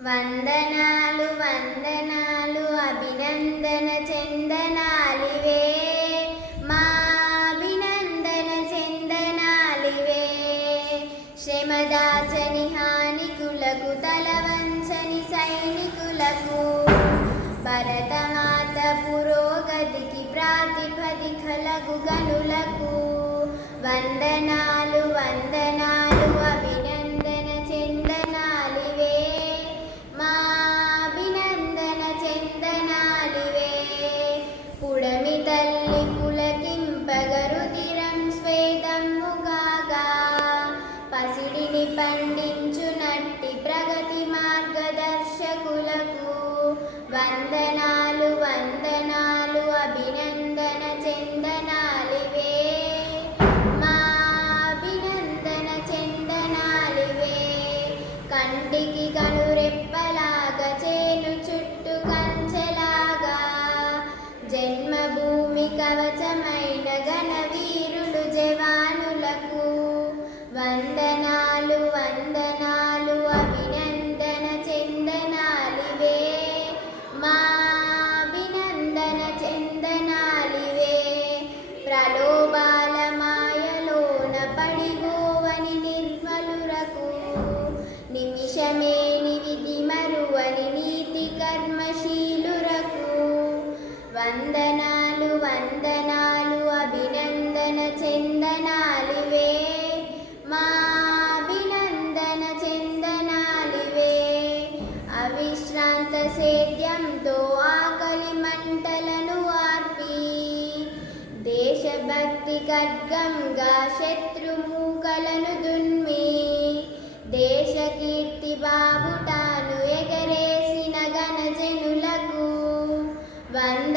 వందనాలు వందనాలు అభినందన చందనాలివే మా అభినందన చందనాలివే శ్రమదాచని హానికులకు తలవంచని సైనికులకు భరతమాత పురోగతికి ప్రాతిపదికలకు గనులకు వందనాలు వందనాలు అభినందన చందనాలివే మా అభినందన చందనాలివే పుడమి తల్లి పులకింపగరుదిరం స్వేదమ్ముగాగా పసిడిని పండించునట్టి ప్రగతి మార్గదర్శకులకు వందనాలు వందనాలు అభినందన చందనాలివే మా అభినందన చందనాలివే కంటికి కనురెప్పలాగా చేను చుట్టూ కంచెలాగా జన్మభూమి కవచమైన ఘనవీరులు జవానులకు వందనాలు వందనాలు అభినందన చందనాలివే మా అభినందన చందనాలివే ప్రలోభాల మాయలోన పడిగోవని నిర్మలురకు నిమిషమేని విధి మరువని నీతి కర్మశీలురకు వందనాలు వందనాలు అభినందన చందనాలివే మా అభినందన చందనాలివే అవిశ్రాంత సేద్యంతో ఆకలి మంటలను ఆర్పి దేశభక్తి ఖడ్గంగా శత్రుమూకలను దున్మి దేశ కీర్తి బాబుటాను ఎగరేసిన ఘనజనులకు వంద